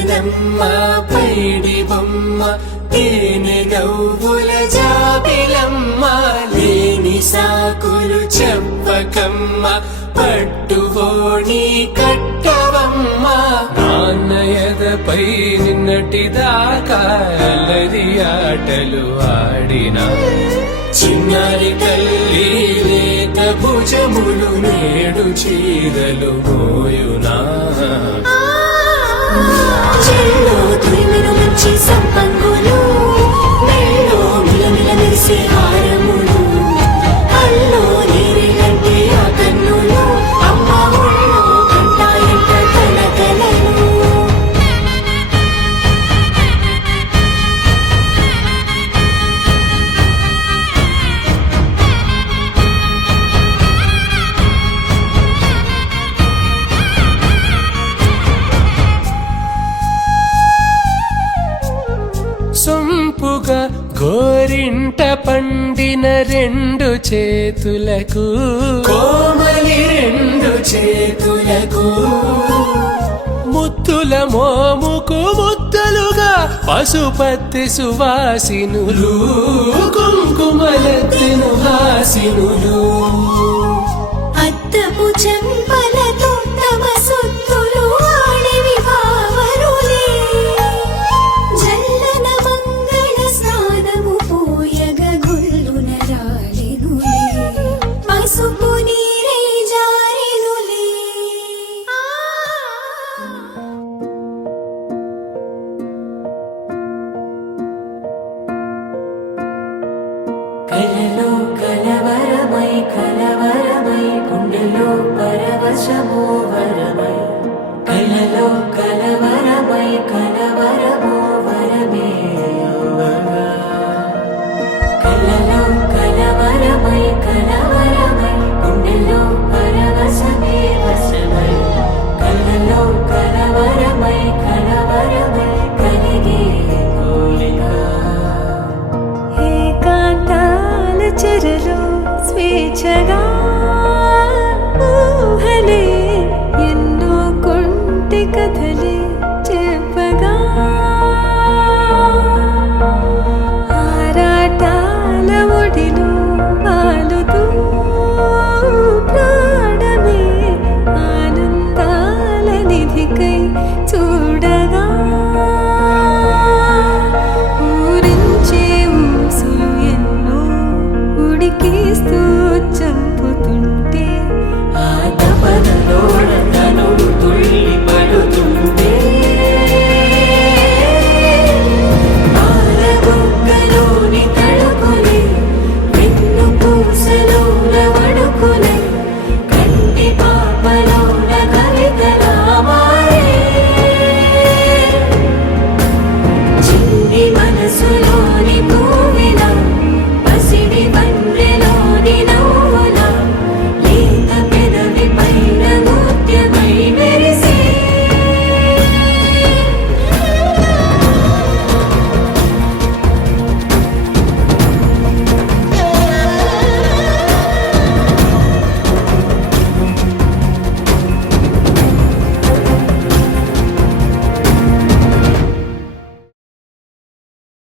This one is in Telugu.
చందనమ్మ పైడి బొమ్మ తేనె నవ్వుల జాబిలమ్మ లేని సాకులు చెప్పకమ్మ పట్టువోణి కట్టవమ్మ నాన్నయదపై నిన్నటిదాకా అల్లరి ఆటలు ఆడినా చిన్నారి తల్లి లేత భుజములు నేడు చీరలు మోయునా చెల్లో తురిమిను మంచి సంపంగులు మెల్లో మిలమిల మెరిసే హారములు అల్లో నీరిలంటే ఆ కన్నులు అమ్మ ఒళ్ళో కంటాయంట కలకలను సొంపుగా గోరింట పండిన రెండు చేతులకు కోమలి రెండు చేతులకు ముత్తుల మోముకు ముద్దలుగా పశుపతి సువాసినులు కుంకుమలెత్తిను హాసినులు అద్దపు చెంపలతో తమ సుత్తులు ఆడివి భావరులే జల్లన మంగళ స్నానము పోయగ గుల్లున రాలినులే పసుపు నీరై జారినులే కలలో కలవరమై గుండెలో పరవశమో